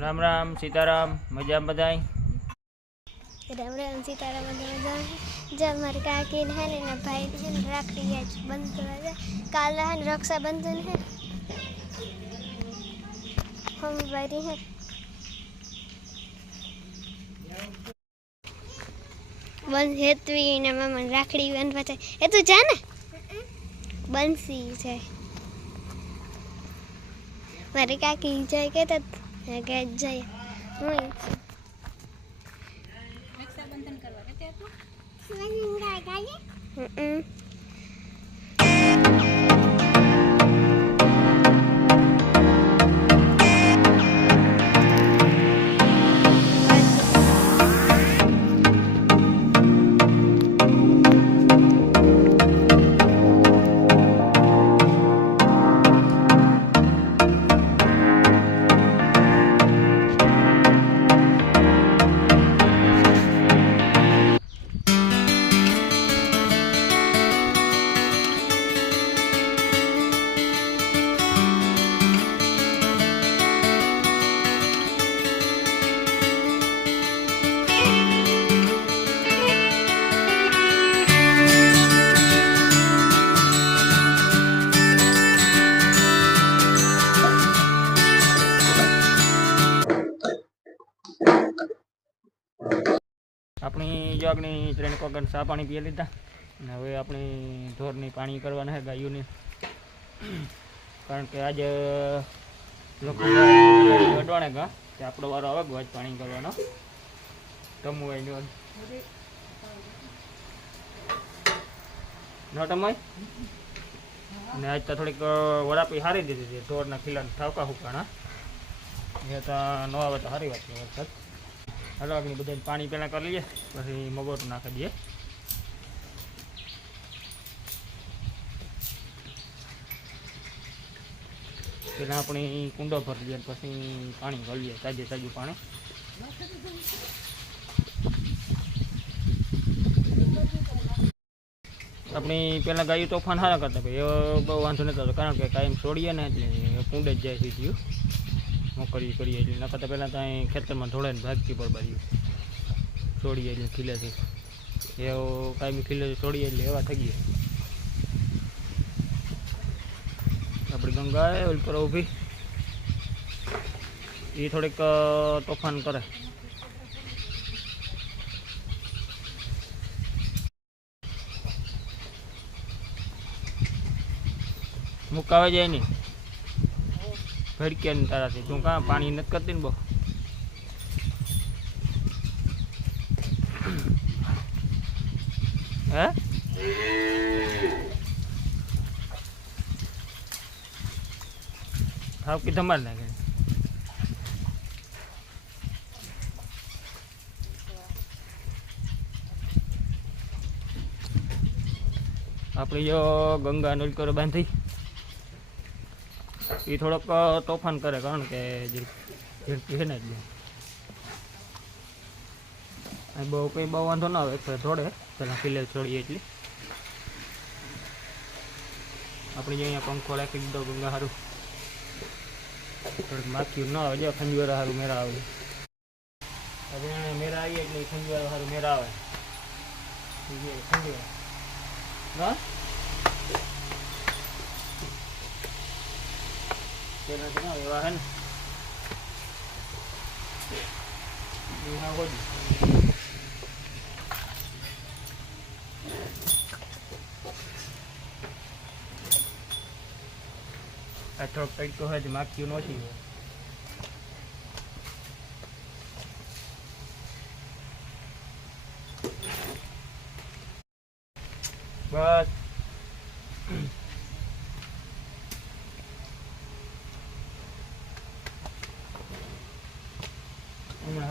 રામ રામ, સીતારામ મજા બધાય? રામ રામ, સીતારામ મજા જો મારે કાકી ને હે ને ભાઈ ને, રાખડી ગયા બંધ કરવા છે કાલે હે ને, રક્ષાબંધન હે હમ વારી હે બંધ હેતવી ને મામા રાખડી બંધ પછી એ તું જા ને. બંસી છે. મારી કાકી જાય કે કે જાય હું રક્ષાબંધન કરવા કે તું હમ. આપણી જો આપણી ત્રણ કોગન સા પાણી પી લીધા અને હવે આપણી ઢોરની પાણી કરવાના છે ગાયોની. કારણ કે આજે લોકો અડવાણે ગા, કે આપણો વારો આવે ગોજ પાણી કરવાનો. ટમુ હોય ન ટમાય ને આજ તો થોડીક વરાપી હારી દીધી હતી ઢોરના ખીલાને ઠાવકા હુકાણા. એ તો ન આવે તો સારી વાત છે વરસાદ. હાલો આગળ બધાને પાણી પહેલાં કરી લઈએ, પછી મગોટું નાખી દઈએ. પહેલાં આપણે કુંડો ભરી લઈએ પછી પાણી ભરી લઈએ તાજે તાજું પાણી. આપણી પહેલાં ગાયું તોફાન સારા કરતા ભાઈ બહુ વાંધો નહોતો, કારણ કે કાયમ છોડીએ ને એટલે કુંડે જ જાય સીધું. મોકરી કરીએ એટલે નકર તો પહેલાં ત્યાં ખેતરમાં ધોળાઈને ભાગતી પર બાજુ છોડીએ એટલે ખીલેથી. એવો કાંઈ ખીલે છોડીએ એટલે એવા થઈ ગયા. આપણી ગંગા ઓલ પર ઊભી. એ થોડીક તોફાન કરે. મુકાવે જાય નહીં ભડક્યા ને તારાથી તું કાં પાણી નથી કરતી ને બહુ? હે? થાવ કે ધમાર લાગે આપણે જો ગંગા નલકરો બાંધી. એ થોડોક તોફાન કરે, કારણ કે બહુ કંઈ બહુ વાંધો ના આવે એક થોડે પહેલાં ફિલેર છોડીએ એટલે. આપણે જે અહીંયા પંખો રાખી દીધો ગંગા સારું થોડીક માખ્યું ના આવે. જો ખંજવારા સારું મેરા આવે. એને મેરા આવીએ એટલે ખંજવારા સારું મેરા આવે. ખંજવારા ના તેનાથી ના એવા હે ને થોડોક તડકો હોય તો માખ્યું નોતી હોય બસ હમણાં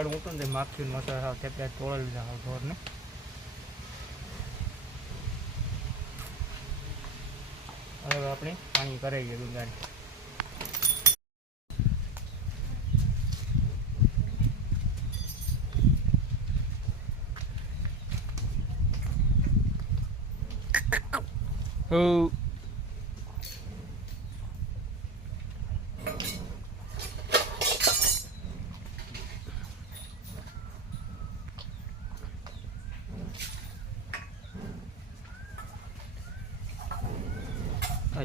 એરવાળું મૂકું ને માખ્યું મસાલા હાવ ત્યાં તોડી લીધા ઢોરને હવે આપણે પાણી કરાવી ડુંગાળી હો.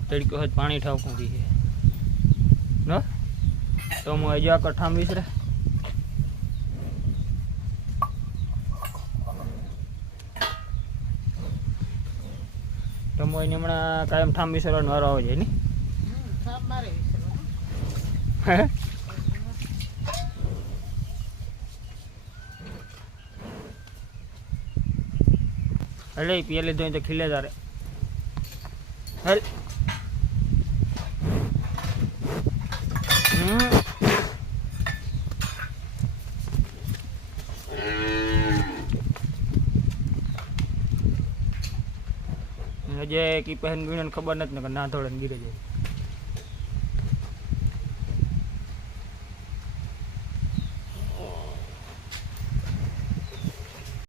તડકો હોય પાણી ઠાવકું છે ન? તો હું હજુ આ કઠામ વિસરે. તો એને હમણાં કાયમ ઠામ વિસરવાનો વારો આવે છે ને હે? અલે પીએ લીધો તો ખીલે તારે. હેલ હમ. હજે કી પહેન ખબર નથી ને ના થોડે ગીરે જાય.